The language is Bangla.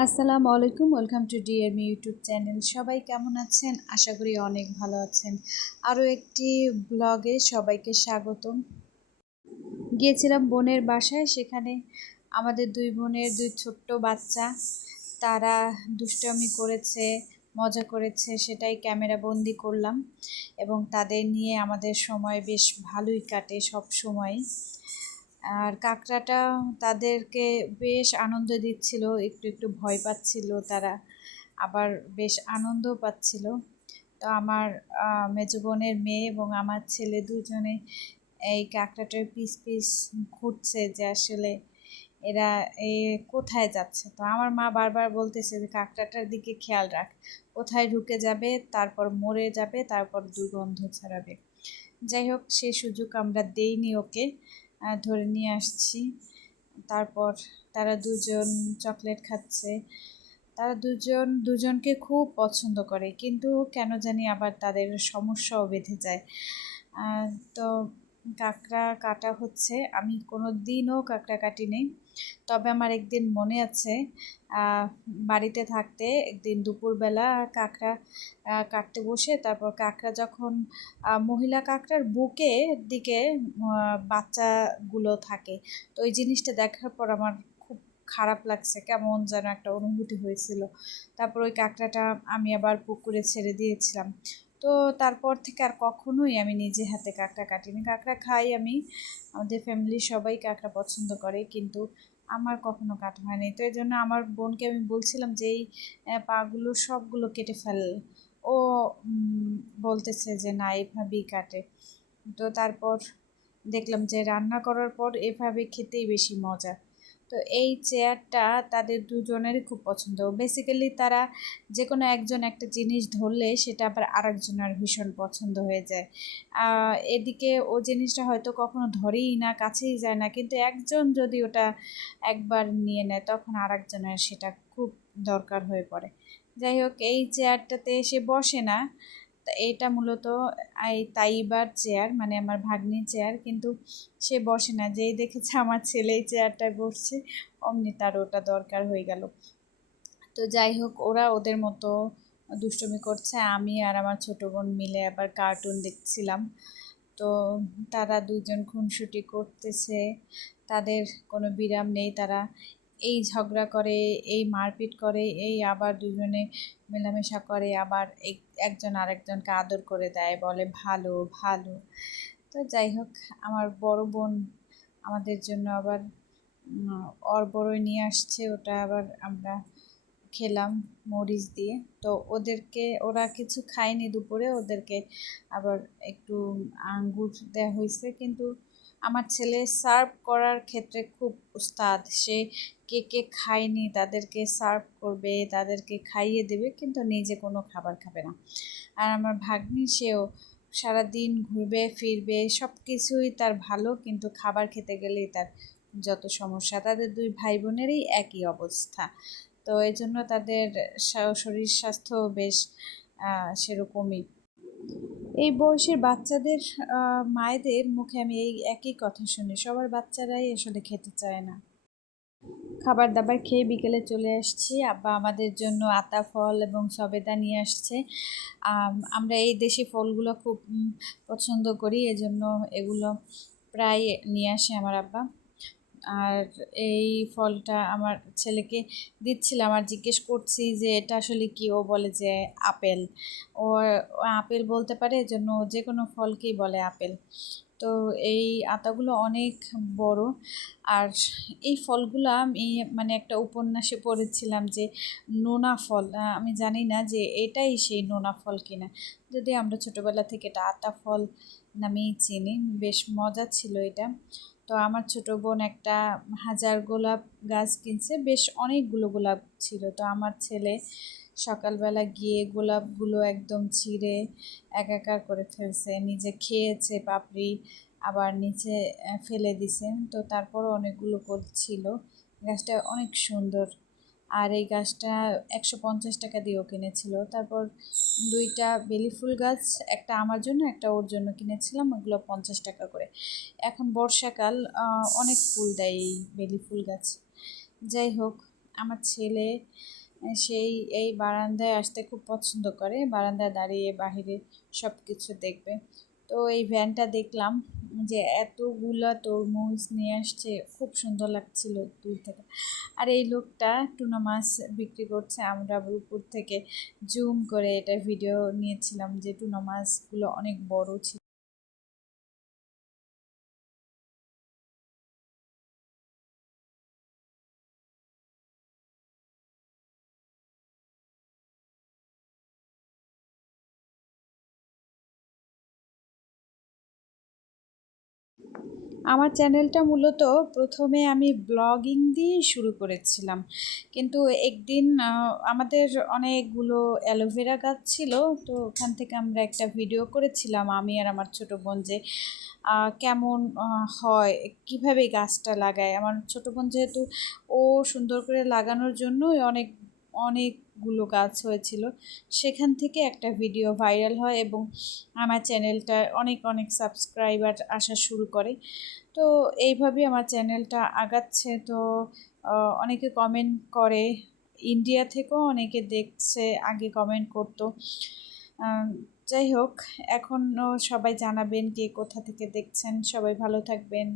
আসসালামু আলাইকুম, welcome to DME YouTube channel. সবাই কেমন আছেন? আশা করি অনেক ভালো আছেন। আরও একটি ব্লগে সবাইকে স্বাগতম। গিয়েছিলাম বোনের বাসায়, সেখানে আমাদের দুই বোনের দুই ছোট্ট বাচ্চা, তারা দুষ্টামি করেছে, মজা করেছে, সেটাই ক্যামেরা বন্দি করলাম এবং তাদের নিয়ে আমাদের সময় বেশ ভালোই কাটে সব সময়। আর কাঁকড়াটা তাদেরকে বেশ আনন্দ দিচ্ছিল, একটু একটু ভয় পাচ্ছিল তারা, আবার বেশ আনন্দও পাচ্ছিল। তো আমার মেজো বোনের মেয়ে এবং আমার ছেলে দুজনে এই কাঁকড়াটার পিস পিস ঘুরছে যে আসলে এরা, এ কোথায় যাচ্ছে। তো আমার মা বারবার বলতেছে যে, কাঁকড়াটার দিকে খেয়াল রাখ। কোথায় ঢুকে যাবে, তারপর মরে যাবে, তারপর দুর্গন্ধ ছড়াবে। যাই হোক, সে সুযোগ আমরা দেইনি ওকে। ধরে নিয়ে আসছি। তারপর তারা দুজন চকলেট খাচ্ছে। তারা দুজন, দুজনকে খুব পছন্দ করে। কিন্তু কেন জানি আবার তাদের সমস্যাও বেঁধে যায়। তো কাঁকড়া কাটা হচ্ছে। আমি কোনো দিনও কাঁকড়া কাটি নেই। তবে আমার একদিন মনে আছে বাড়িতে থাকতে একদিন দুপুরবেলা কাঁকড়া কাটতে বসে তারপর কাঁকড়া যখন মহিলা কাঁকড়ার বুকে দিকে বাচ্চাগুলো থাকে। তো ওই জিনিসটা দেখার পর আমার খুব খারাপ লাগছে, কেমন যেন একটা অনুভূতি হয়েছিল। তারপর ওই কাঁকড়াটা আমি আবার পুকুরে ছেড়ে দিয়েছিলাম। তো তারপর থেকে আর কখনোই আমি নিজে হাতে কাঁকড়া কাটিনি। কাঁকড়া খাই আমি, আমাদের ফ্যামিলির সবাই কাঁকড়া পছন্দ করে, কিন্তু আমার কখনো কাটা হয়নি। তো এই জন্য আমার বোনকে আমি বলছিলাম যে এই পাগুলো সবগুলো কেটে ফেল। ও বলতেছে যে না, এভাবেই কাটে। তো তারপর দেখলাম যে রান্না করার পর এভাবে খেতেই বেশি মজা। তো এই চেয়ারটা তাদের দুজনেরই খুব পছন্দ। বেসিক্যালি তারা যে কোনো একজন একটা জিনিস ধরলে সেটা আবার আরেকজনের ভীষণ পছন্দ হয়ে যায়। এদিকে ও জিনিসটা হয়তো কখনো ধরেই না, কাছেই যায় না, কিন্তু একজন যদি ওটা একবার নিয়ে নেয়, তখন আরেকজনের সেটা খুব দরকার হয়ে পড়ে। যাই হোক, এই চেয়ারটাতে এসে বসে না। এটা মূলত এই তাইবার চেয়ার মানে আমার ভাগ্নি চেয়ার কিন্তু সে বসে না। যেই দেখেছে আমার ছেলে এই চেয়ারটায় বসছে, অমনি তার ওটা দরকার হয়ে গেল। তো যাই হোক, ওরা ওদের মতো দুষ্টমি করছে। আমি আর আমার ছোটো বোন মিলে আবার কার্টুন দেখছিলাম। তো তারা দুজন খুনসুটি করতেছে। তাদের কোনো বিরাম নেই, তারা এই ঝগড়া করে, এই মারপিট করে, এই আবার দুজনে মেলামেশা করে, আবার একজন আরেকজনকে আদর করে দেয়, বলে ভালো ভালো। তো যাই হোক, আমার বড় বোন আমাদের জন্য আবার অরবড়ই নিয়ে আসছে, ওটা আবার আমরা খেলাম মরিচ দিয়ে। তো ওদেরকে, ওরা কিছু খায়নি দুপুরে, ওদেরকে আবার একটু আঙ্গুর দেওয়া হয়েছে। কিন্তু আমার ছেলে সার্ভ করার ক্ষেত্রে খুব উস্তাদ, সে কে কে খায়নি, তাদেরকে সার্ভ করবে, তাদেরকে খাইয়ে দেবে, কিন্তু নিজে কোনো খাবার খাবে না। আর আমার ভাগ্নি সেও সারাদিন ঘুরবে, ফিরবে সব কিছুই তার ভালো, কিন্তু খাবার খেতে গেলেই তার যত সমস্যা, তাদের দুই ভাই বোনেরই একই অবস্থা। তো এই জন্য তাদের শরীর স্বাস্থ্য বেশ সেরকমই। এই বয়সের বাচ্চাদের মায়েদের মুখে আমি এই একই কথা শুনি, সবার বাচ্চারাই আসলে খেতে চায় না। খাবার দাবার খেয়ে বিকেলে চলে আসছি। আব্বা আমাদের জন্য আতা ফল এবং সবেদা নিয়ে আসছে। আমরা এই দেশি ফলগুলো খুব পছন্দ করি, এজন্য এগুলো প্রায় নিয়ে আসে আমার আব্বা। আর এই ফলটা আমার ছেলেকে দিচ্ছিলাম আর জিজ্ঞেস করছি যে, এটা আসলে কি? ও বলে যে, আপেল। ও আপেল বলতে পারে, এজন্য যে কোনো ফলকেই বলে আপেল। তো এই আতাগুলো অনেক বড়। আর এই ফলগুলো আমি মানে একটা উপন্যাসে পড়েছিলাম যে নোনা ফল। আমি জানি না যে এটাই সেই নোনা ফল কিনা। যদি আমরা ছোটোবেলা থেকে এটা আতা ফল নামেই চিনি, বেশ মজা ছিল এটা। তো আমার ছোটো বোন একটা হাজার গোলাপ গাছ কিনছে, বেশ অনেকগুলো গোলাপ ছিল। তো আমার ছেলে সকালবেলা গিয়ে গোলাপগুলো একদম ছিঁড়ে একাকার করে ফেলছে। নিজে খেয়েছে পাপড়ি, আবার নিচে ফেলে দিছে। তো তারপরও অনেকগুলো করছিল গাছটা অনেক সুন্দর। আর এই গাছটা একশো পঞ্চাশ টাকা দিয়েও কিনেছিল। তারপর দুইটা বেলি ফুল গাছ, একটা আমার জন্য, একটা ওর জন্য কিনেছিলাম। ওগুলো পঞ্চাশ টাকা করে। এখন বর্ষাকাল অনেক ফুল দেয় এই বেলি ফুল গাছ। যাই হোক, আমার ছেলে সেই, এই বারান্দায় আসতে খুব পছন্দ করে। বারান্দায় দাঁড়িয়ে বাহিরে সব কিছু দেখবে। তো এই ভ্যানটা দেখলাম যে এতগুলা তরমুজ নিয়ে আসছে, খুব সুন্দর লাগছিল দূর থেকে। আর এই লোকটা টুনা মাছ বিক্রি করছে। আমরা উপর থেকে জুম করে এটা ভিডিও নিয়েছিলাম যে টুনা মাছগুলো অনেক বড় ছিল। আমার চ্যানেলটা মূলত প্রথমে আমি ব্লগিং দিয়েই শুরু করেছিলাম। কিন্তু একদিন আমাদের অনেকগুলো অ্যালোভেরা গাছ ছিল, তো ওখান থেকে আমরা একটা ভিডিও করেছিলাম, আমি আর আমার ছোটো বোন যে কেমন হয়, কীভাবে গাছটা লাগায়। আমার ছোটো বোন যেহেতু ও সুন্দর করে লাগানোর জন্যই অনেক অনেকগুলো গাছ হয়েছিল। সেখান থেকে একটা ভিডিও ভাইরাল হয় এবং আমার চ্যানেলটা অনেক অনেক সাবস্ক্রাইবার আসা শুরু করে। তো এইভাবে আমার চ্যানেলটা আগাচ্ছে। তো অনেকে কমেন্ট করে, ইন্ডিয়া থেকেও অনেকে দেখছে, আগে কমেন্ট করতো। যাই হোক এখনও সবাই জানাবেন কে কোথা থেকে দেখছেন। সবাই ভালো থাকবেন।